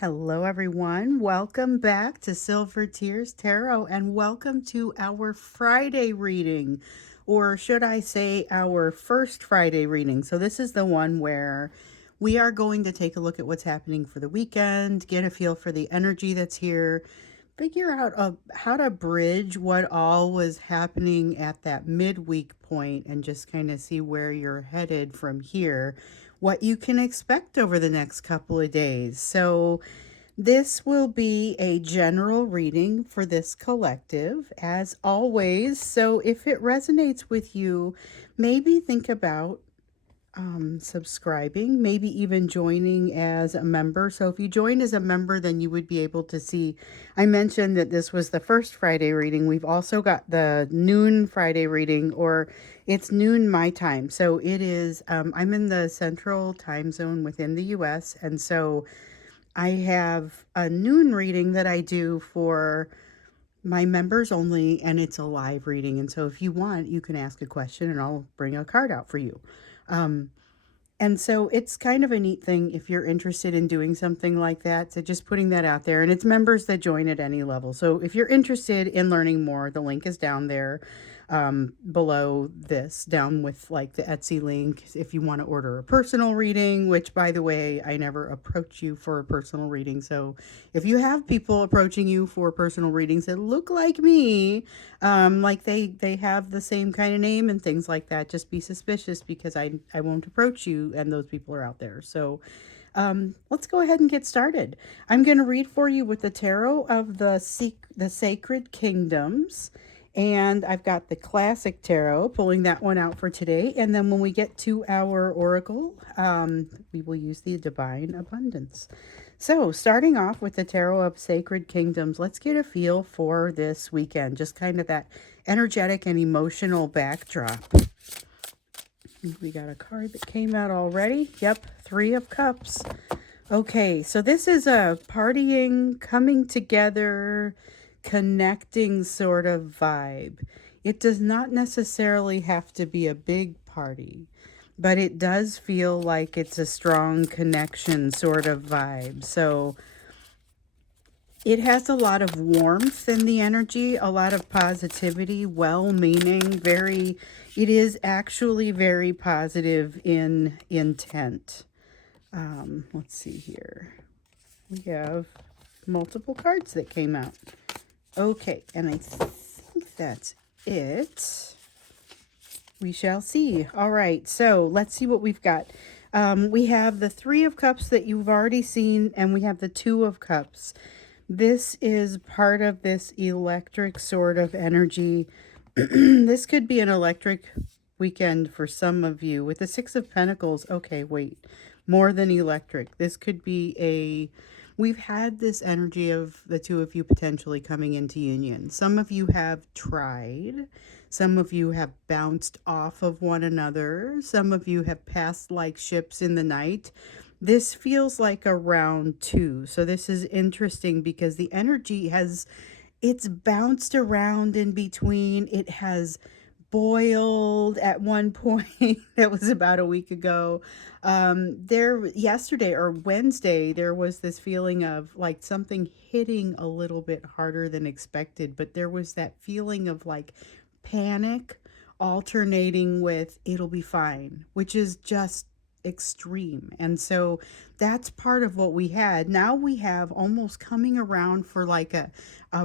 Hello, everyone. Welcome back to Silver Tears Tarot, and welcome to our Friday reading, or should I say, our first Friday reading. So, this is the one where we are going to take a look at what's happening for the weekend, get a feel for the energy that's here, figure out how to bridge what all was happening at that midweek point, and just kind of see where you're headed from here, what you can expect over the next couple of days. So, this will be a general reading for this collective, as always. So, if it resonates with you, maybe think about subscribing, maybe even joining as a member. So if you join as a member, then you would be able to see. I mentioned that this was the first Friday reading. We've also got the noon Friday reading, or it's noon my time. So it is, I'm in the central time zone within the US. And so I have a noon reading that I do for my members only, and it's a live reading. And so if you want, you can ask a question and I'll bring a card out for you. Um, and so it's kind of a neat thing if you're interested in doing something like that. So just putting that out there. And it's members that join at any level. So if you're interested in learning more, the link is down there below this, down with like the Etsy link if you want to order a personal reading, which, by the way, I never approach you for a personal reading. So if you have people approaching you for personal readings that look like me, like they have the same kind of name and things like that, just be suspicious, because I won't approach you, and those people are out there. So let's go ahead and get started. I'm going to read for you with the tarot of the Sacred Kingdoms. And I've got the classic tarot, pulling that one out for today. And then when we get to our oracle, we will use the divine abundance. So starting off with the tarot of Sacred Kingdoms, let's get a feel for this weekend. Just kind of that energetic and emotional backdrop. We got a card that came out already. Yep, Three of Cups. Okay, so this is a partying, coming together, connecting sort of vibe. It does not necessarily have to be a big party, but it does feel like it's a strong connection sort of vibe. So it has a lot of warmth in the energy, a lot of positivity, well-meaning, it is actually very positive in intent. Let's see here. We have multiple cards that came out. Okay, and I think that's it. We shall see. All right, so let's see what we've got. We have the Three of Cups that you've already seen, and we have the Two of Cups. This is part of this electric sort of energy. This could be an electric weekend for some of you. With the Six of Pentacles, okay, wait, more than electric. This could be we've had this energy of the two of you potentially coming into union. Some of you have tried. Some of you have bounced off of one another. Some of you have passed like ships in the night. This feels like a round two. So this is interesting because the energy it's bounced around in between. It has boiled at one point. That was about a week ago. Yesterday or Wednesday, there was this feeling of like something hitting a little bit harder than expected, but there was that feeling of like panic alternating with it'll be fine, which is just extreme. And so that's part of what we had. Now we have almost coming around for like a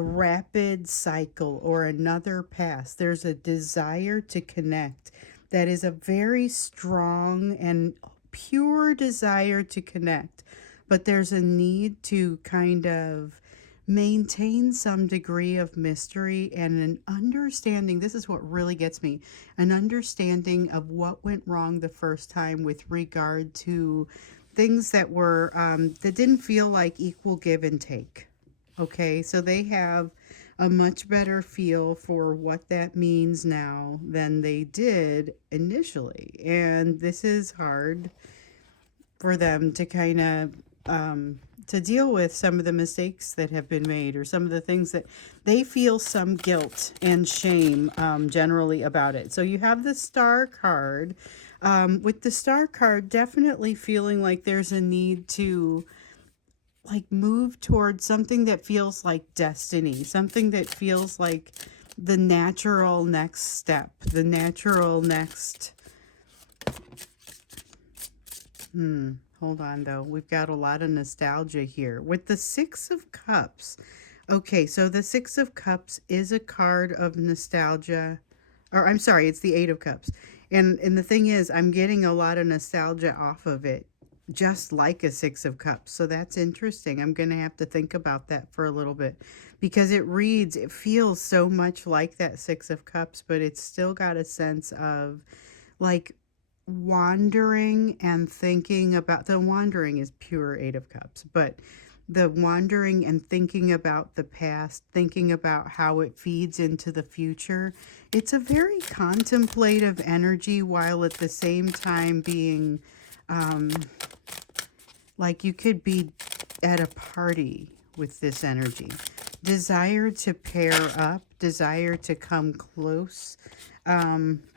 rapid cycle or another pass. There's a desire to connect that is a very strong and pure desire to connect, but there's a need to kind of maintain some degree of mystery and an understanding. This is what really gets me, an understanding of what went wrong the first time with regard to things that were that didn't feel like equal give and take. Okay, so they have a much better feel for what that means now than they did initially, and this is hard for them to kind of to deal with some of the mistakes that have been made, or some of the things that they feel some guilt and shame generally about it. So you have the Star card. With the Star card, definitely feeling like there's a need to like move towards something that feels like destiny, something that feels like the natural next step, the natural next. Hold on though. We've got a lot of nostalgia here with the Six of Cups. Okay, so the Six of Cups is a card of nostalgia. Or I'm sorry, it's the Eight of Cups. And the thing is, I'm getting a lot of nostalgia off of it, just like a Six of Cups. So that's interesting. I'm going to have to think about that for a little bit because it feels so much like that Six of Cups, but it's still got a sense of like wandering and thinking about the wandering is pure Eight of Cups, but the wandering and thinking about the past, thinking about how it feeds into the future. It's a very contemplative energy while at the same time being um, like you could be at a party with this energy. Desire to pair up, desire to come close,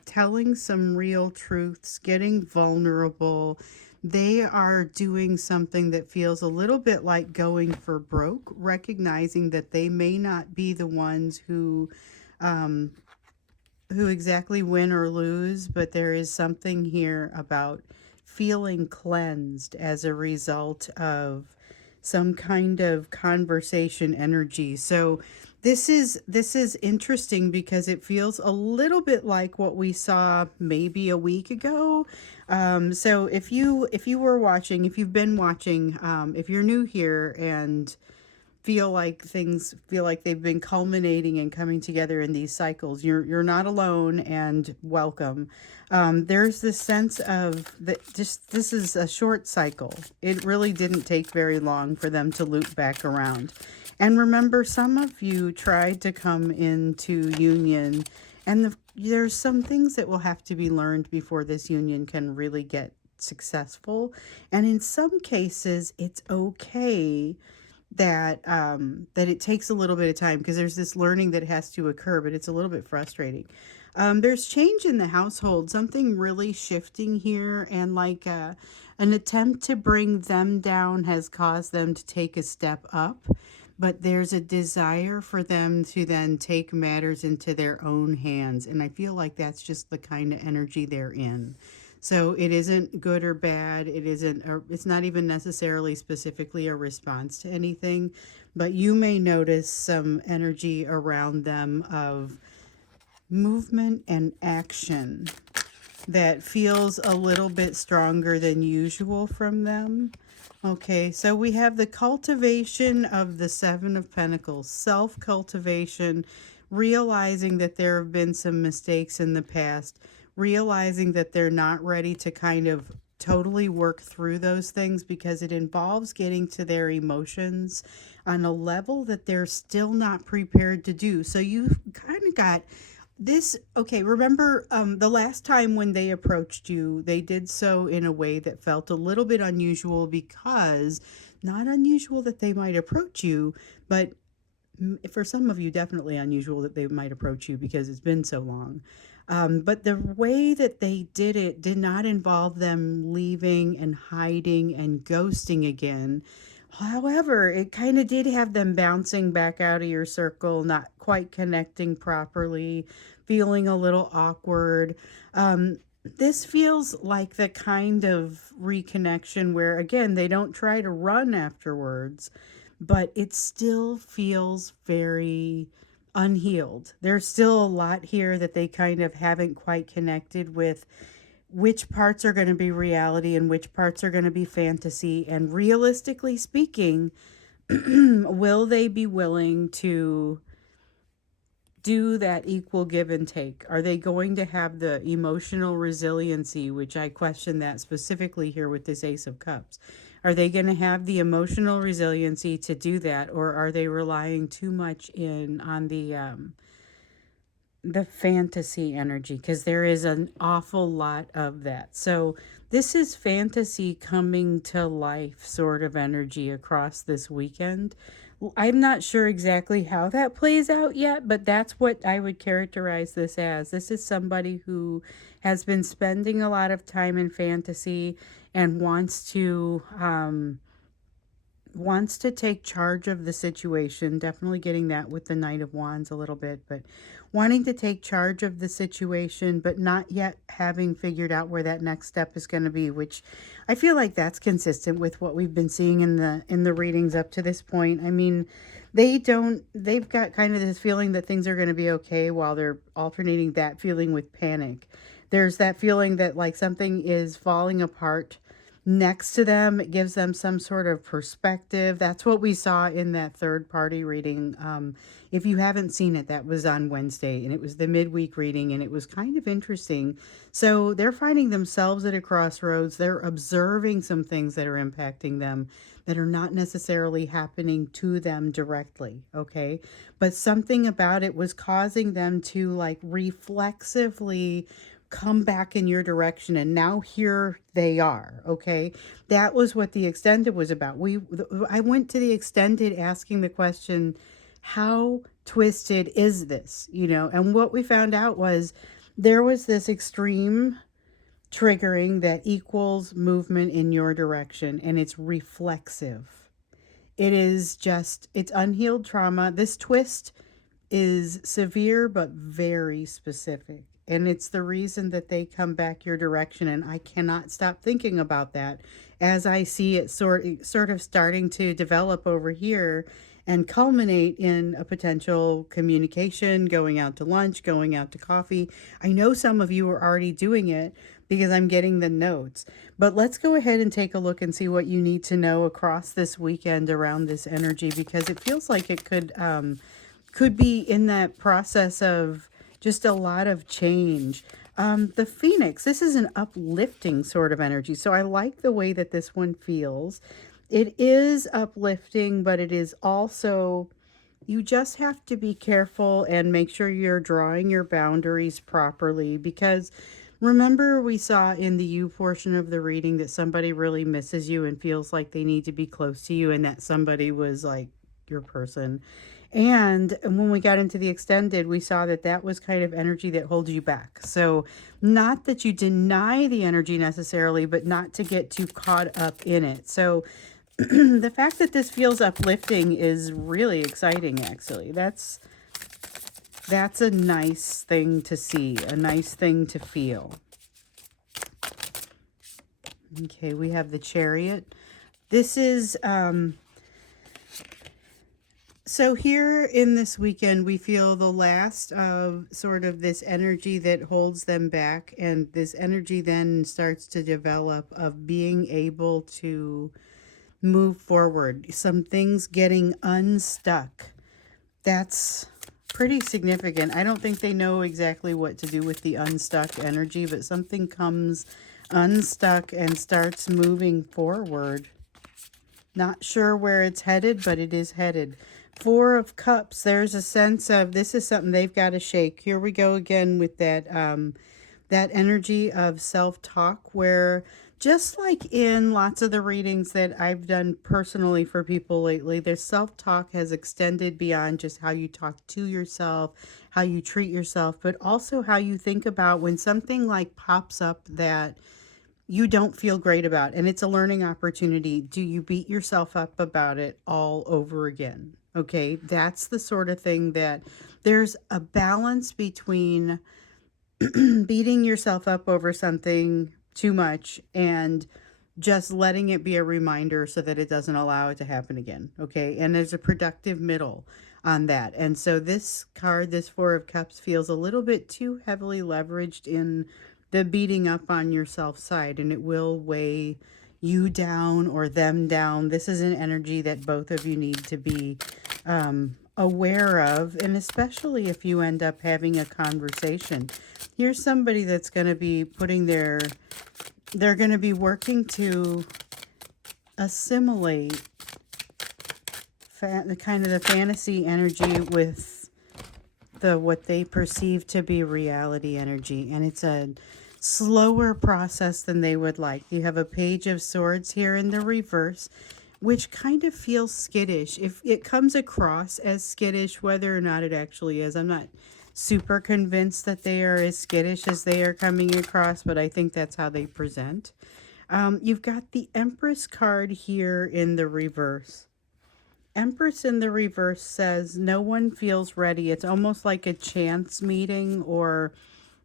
telling some real truths, getting vulnerable. They are doing something that feels a little bit like going for broke, recognizing that they may not be the ones um, who exactly win or lose, but there is something here about feeling cleansed as a result of some kind of conversation energy. So this is interesting because it feels a little bit like what we saw maybe a week ago. So if you were watching, if you've been watching, if you're new here and things feel like they've been culminating and coming together in these cycles, you're not alone, and welcome. There's this sense of that just this is a short cycle. It really didn't take very long for them to loop back around. And remember, some of you tried to come into union, and there's some things that will have to be learned before this union can really get successful. And in some cases, it's okay that it takes a little bit of time because there's this learning that has to occur, but it's a little bit frustrating. There's change in the household, something really shifting here, and like an attempt to bring them down has caused them to take a step up, but there's a desire for them to then take matters into their own hands, and I feel like that's just the kind of energy they're in. So it isn't good or bad. It's not even necessarily specifically a response to anything, but you may notice some energy around them of movement and action that feels a little bit stronger than usual from them. Okay, so we have the cultivation of the Seven of Pentacles, self cultivation, realizing that there have been some mistakes in the past, realizing that they're not ready to kind of totally work through those things because it involves getting to their emotions on a level that they're still not prepared to do. So you kind of got this. Okay, remember the last time when they approached you, they did so in a way that felt a little bit unusual, because not unusual that they might approach you, but for some of you, definitely unusual that they might approach you because it's been so long. But the way that they did it did not involve them leaving and hiding and ghosting again. However, it kind of did have them bouncing back out of your circle, not quite connecting properly, feeling a little awkward. This feels like the kind of reconnection where, again, they don't try to run afterwards, but it still feels very unhealed. There's still a lot here that they kind of haven't quite connected with, which parts are going to be reality and which parts are going to be fantasy. And realistically speaking, will they be willing to do that equal give and take? Are they going to have the emotional resiliency, which I question that specifically here with this Ace of Cups? Are they going to have the emotional resiliency to do that, or are they relying too much in on the fantasy energy? Because there is an awful lot of that. So this is fantasy coming to life sort of energy across this weekend. I'm not sure exactly how that plays out yet, but that's what I would characterize this as. This is somebody who has been spending a lot of time in fantasy and wants to wants to take charge of the situation. Definitely getting that with the Knight of Wands a little bit, but wanting to take charge of the situation, but not yet having figured out where that next step is going to be, which I feel like that's consistent with what we've been seeing in the readings up to this point. I mean, they've got kind of this feeling that things are going to be okay while they're alternating that feeling with panic. There's that feeling that like something is falling apart next to them. It gives them some sort of perspective. That's what we saw in that third party reading. If you haven't seen it, that was on Wednesday, and it was the midweek reading, and it was kind of interesting. So they're finding themselves at a crossroads. They're observing some things that are impacting them that are not necessarily happening to them directly, okay? But something about it was causing them to like reflexively come back in your direction, and now here they are. Okay, that was what the extended was about. I went to the extended asking the question, how twisted is this, and what we found out was there was this extreme triggering that equals movement in your direction, and it's reflexive. It's unhealed trauma. This twist is severe but very specific. And it's the reason that they come back your direction. And I cannot stop thinking about that as I see it sort of starting to develop over here and culminate in a potential communication, going out to lunch, going out to coffee. I know some of you are already doing it because I'm getting the notes. But let's go ahead and take a look and see what you need to know across this weekend around this energy, because it feels like it could be in that process of just a lot of change. The Phoenix, this is an uplifting sort of energy. So I like the way that this one feels. It is uplifting, but it is also, you just have to be careful and make sure you're drawing your boundaries properly, because remember we saw in the you portion of the reading that somebody really misses you and feels like they need to be close to you, and that somebody was like your person. And when we got into the extended, we saw that that was kind of energy that holds you back. So not that you deny the energy necessarily, but not to get too caught up in it. So the fact that this feels uplifting is really exciting, actually. That's a nice thing to see, a nice thing to feel. Okay, we have the Chariot. This is... So here in this weekend, we feel the last of sort of this energy that holds them back. And this energy then starts to develop of being able to move forward. Some things getting unstuck. That's pretty significant. I don't think they know exactly what to do with the unstuck energy, but something comes unstuck and starts moving forward. Not sure where it's headed, but it is headed. Four of Cups, there's a sense of this is something they've got to shake. Here we go again with that that energy of self-talk, where just like in lots of the readings that I've done personally for people lately, their self-talk has extended beyond just how you talk to yourself, how you treat yourself, but also how you think about when something like pops up that you don't feel great about, and it's a learning opportunity. Do you beat yourself up about it all over again? Okay, that's the sort of thing that there's a balance between beating yourself up over something too much and just letting it be a reminder so that it doesn't allow it to happen again. Okay, and there's a productive middle on that. And so this card, this Four of Cups, feels a little bit too heavily leveraged in the beating up on yourself side, and it will weigh you down or them down. This is an energy that both of you need to be aware of, and especially if you end up having a conversation. Here's somebody that's going to be they're going to be working to assimilate the kind of the fantasy energy with what they perceive to be reality energy, and it's a slower process than they would like. You have a Page of Swords here in the reverse, which kind of feels skittish. If it comes across as skittish, whether or not it actually is, I'm not super convinced that they are as skittish as they are coming across, but I think that's how they present. You've got the Empress card here in the reverse. Empress in the reverse says no one feels ready. It's almost like a chance meeting or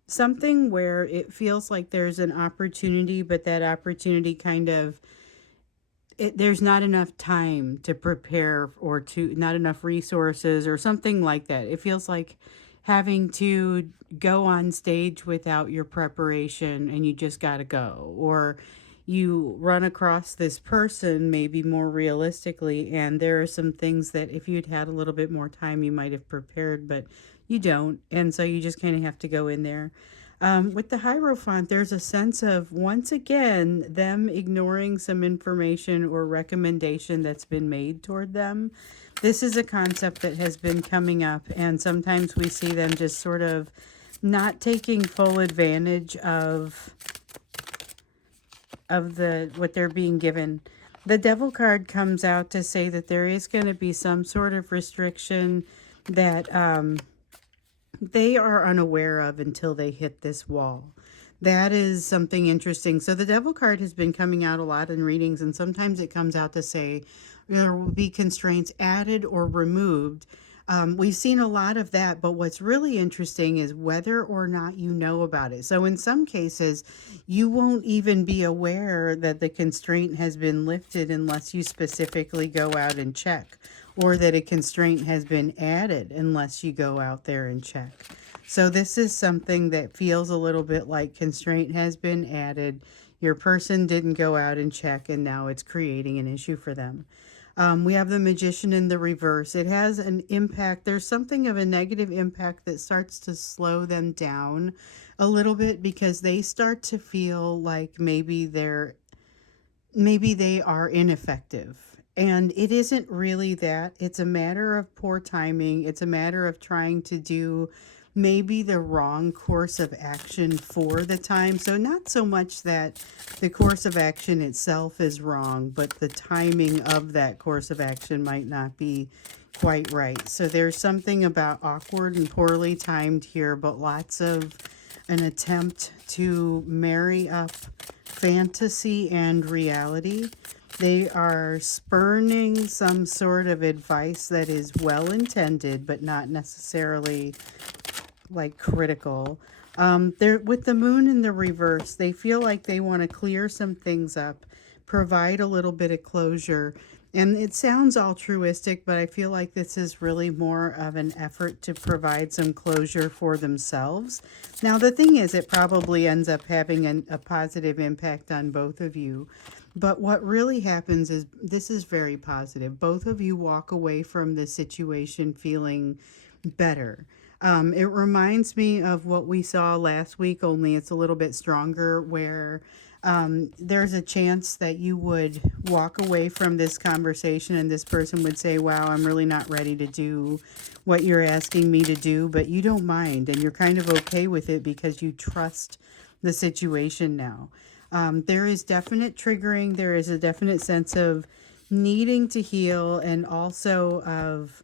something where it feels like there's an opportunity, but that opportunity kind of there's not enough time to prepare or to not enough resources or something like that. It feels like having to go on stage without your preparation and you just got to go, or you run across this person maybe more realistically, and there are some things that if you'd had a little bit more time you might have prepared, but you don't, and so you just kind of have to go in there. With the Hierophant, there's a sense of, once again, them ignoring some information or recommendation that's been made toward them. This is a concept that has been coming up, and sometimes we see them just sort of not taking full advantage of the what they're being given. The Devil card comes out to say that there is going to be some sort of restriction that they are unaware of until they hit this wall. That is something interesting. So the Devil card has been coming out a lot in readings, and sometimes it comes out to say there will be constraints added or removed. We've seen a lot of that, but what's really interesting is whether or not you know about it. So in some cases, you won't even be aware that the constraint has been lifted unless you specifically go out and check, or that a constraint has been added unless you go out there and check. So this is something that feels a little bit like constraint has been added. Your person didn't go out and check, and now it's creating an issue for them. We have the Magician in the reverse. It has an impact. There's something of a negative impact that starts to slow them down a little bit because they start to feel like maybe they are ineffective. And it isn't really that. It's a matter of poor timing. It's a matter of trying to do maybe the wrong course of action for the time. So not so much that the course of action itself is wrong, but the timing of that course of action might not be quite right. So there's something about awkward and poorly timed here, but lots of an attempt to marry up fantasy and reality. They are spurning some sort of advice that is well intended, but not necessarily like critical. They're with the Moon in the reverse. They feel like they want to clear some things up, provide a little bit of closure. And it sounds altruistic, but I feel like this is really more of an effort to provide some closure for themselves. Now, the thing is, it probably ends up having a positive impact on both of you. But what really happens is, this is very positive. Both of you walk away from this situation feeling better. It reminds me of what we saw last week, only it's a little bit stronger, where there's a chance that you would walk away from this conversation and this person would say, wow, I'm really not ready to do what you're asking me to do, but you don't mind and you're kind of okay with it because you trust the situation now. There is definite triggering. There is a definite sense of needing to heal, and also of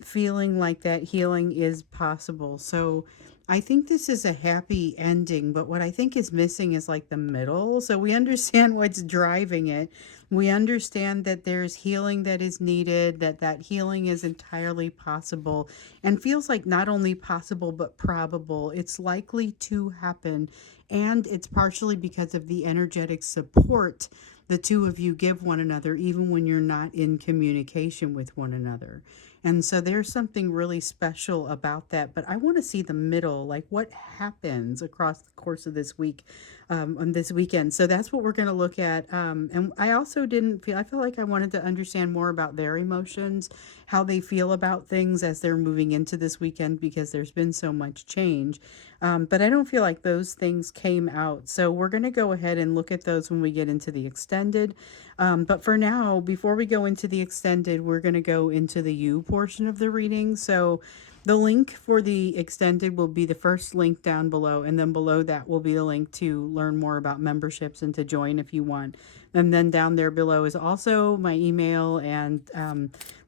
feeling like that healing is possible. So I think this is a happy ending, but what I think is missing is like the middle. So we understand what's driving it. We understand that there's healing that is needed, that healing is entirely possible, and feels like not only possible, but probable. It's likely to happen. And it's partially because of the energetic support the two of you give one another, even when you're not in communication with one another. And so there's something really special about that. But I want to see the middle, like what happens across the course of this week, on this weekend. So that's what we're going to look at. And I also I feel like I wanted to understand more about their emotions, how they feel about things as they're moving into this weekend, because there's been so much change. But I don't feel like those things came out. So we're going to go ahead and look at those when we get into the extended. But for now, before we go into the extended, we're going to go into the you portion of the reading. So the link for the extended will be the first link down below, and then below that will be a link to learn more about memberships and to join if you want. And then down there below is also my email and,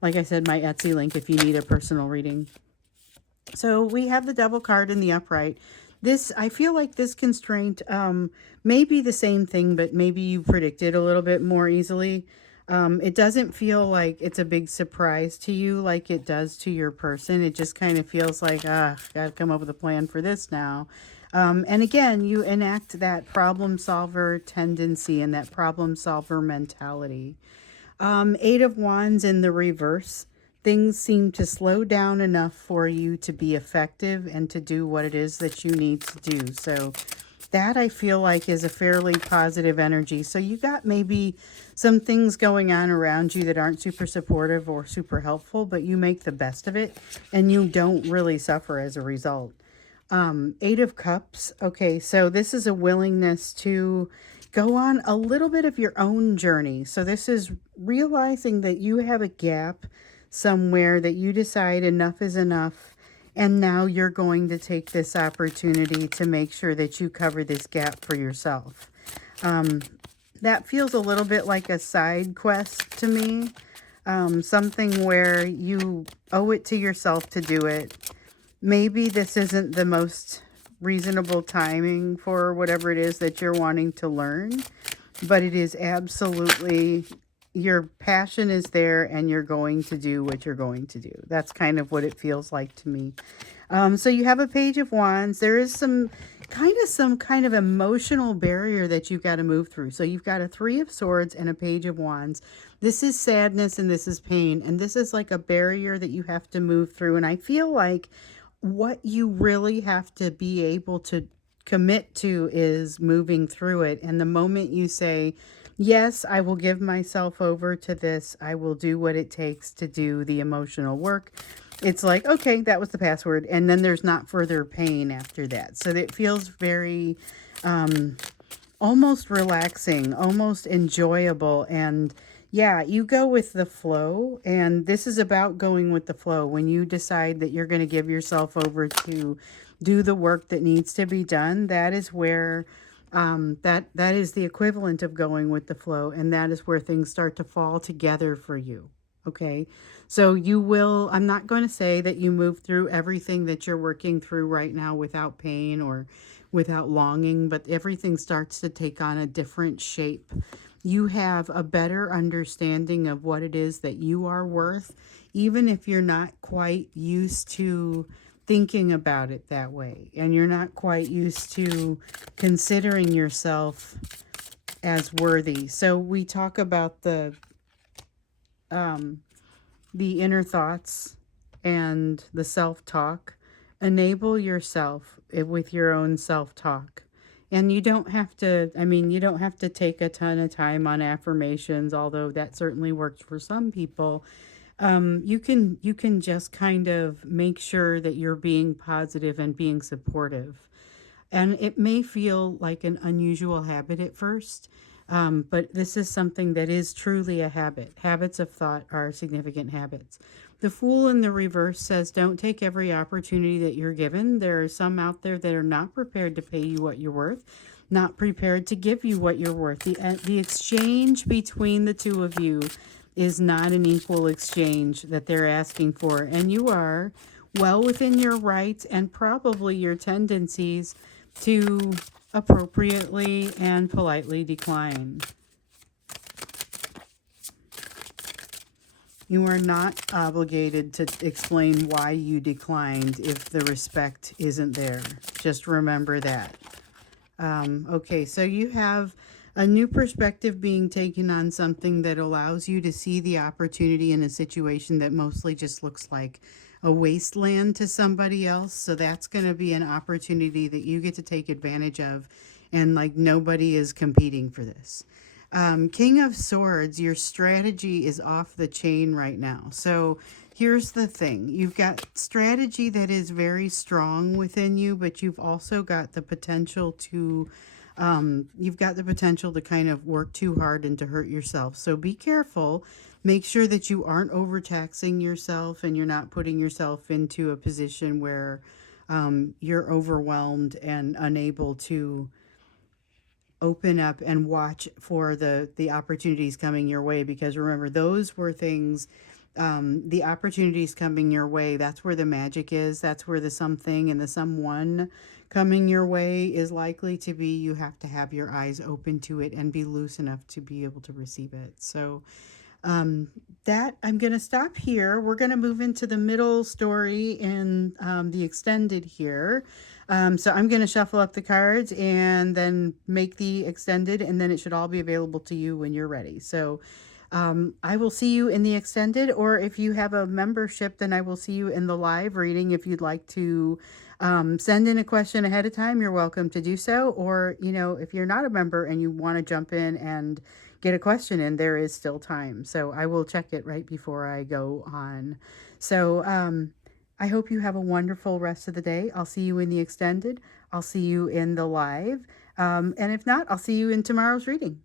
like I said, my Etsy link if you need a personal reading. So we have the Devil card in the upright. This, I feel like this constraint may be the same thing, but maybe you predict it a little bit more easily. It doesn't feel like it's a big surprise to you like it does to your person. It just kind of feels like, gotta come up with a plan for this now. And again, you enact that problem solver tendency and that problem solver mentality. Eight of Wands in the reverse. Things seem to slow down enough for you to be effective and to do what it is that you need to do. So that I feel like is a fairly positive energy. So you got maybe some things going on around you that aren't super supportive or super helpful, but you make the best of it and you don't really suffer as a result. Eight of Cups. Okay, so this is a willingness to go on a little bit of your own journey. So this is realizing that you have a gap somewhere that you decide enough is enough. And now you're going to take this opportunity to make sure that you cover this gap for yourself. That feels a little bit like a side quest to me. Something where you owe it to yourself to do it. Maybe this isn't the most reasonable timing for whatever it is that you're wanting to learn, but it is absolutely, your passion is there and you're going to do what you're going to do. That's kind of what it feels like to me. So you have a Page of Wands. There is some kind of emotional barrier that you've got to move through. So you've got a Three of Swords and a Page of Wands. This is sadness and this is pain. And this is like a barrier that you have to move through. And I feel like what you really have to be able to commit to is moving through it. And the moment you say, yes, I will give myself over to this, I will do what it takes to do the emotional work, it's like, okay, that was the password. And then there's not further pain after that. So it feels very almost relaxing, almost enjoyable. And yeah, you go with the flow. And this is about going with the flow. When you decide that you're going to give yourself over to do the work that needs to be done, that is where that is the equivalent of going with the flow. And that is where things start to fall together for you. Okay. So you will, I'm not going to say that you move through everything that you're working through right now without pain or without longing, but everything starts to take on a different shape. You have a better understanding of what it is that you are worth, even if you're not quite used to thinking about it that way, and you're not quite used to considering yourself as worthy. So we talk about the inner thoughts and the self-talk. Enable yourself with your own self-talk. And you don't have to, you don't have to take a ton of time on affirmations, although that certainly works for some people. You can just kind of make sure that you're being positive and being supportive. And it may feel like an unusual habit at first, but this is something that is truly a habit. Habits of thought are significant habits. The Fool in the reverse says, don't take every opportunity that you're given. There are some out there that are not prepared to pay you what you're worth, not prepared to give you what you're worth. The exchange between the two of you is not an equal exchange that they're asking for. And you are well within your rights and probably your tendencies to appropriately and politely decline. You are not obligated to explain why you declined if the respect isn't there. Just remember that. Okay, so you have a new perspective being taken on something that allows you to see the opportunity in a situation that mostly just looks like a wasteland to somebody else. So that's going to be an opportunity that you get to take advantage of, and like nobody is competing for this. King of Swords, your strategy is off the chain right now. So here's the thing. You've got strategy that is very strong within you, but you've also got the potential to kind of work too hard and to hurt yourself. So be careful. Make sure that you aren't overtaxing yourself and you're not putting yourself into a position where you're overwhelmed and unable to open up and watch for the opportunities coming your way. Because remember, those were things the opportunities coming your way, that's where the magic is. That's where the something and the someone coming your way is likely to be. You have to have your eyes open to it and be loose enough to be able to receive it. So, um, that I'm going to stop here. We're going to move into the middle story in the extended here. So I'm going to shuffle up the cards and then make the extended, and then it should all be available to you when you're ready. So I will see you in the extended, or if you have a membership, then I will see you in the live reading. If you'd like to send in a question ahead of time, you're welcome to do so. Or, if you're not a member and you want to jump in and get a question in, there is still time. So I will check it right before I go on. So I hope you have a wonderful rest of the day. I'll see you in the extended. I'll see you in the live. And if not, I'll see you in tomorrow's reading.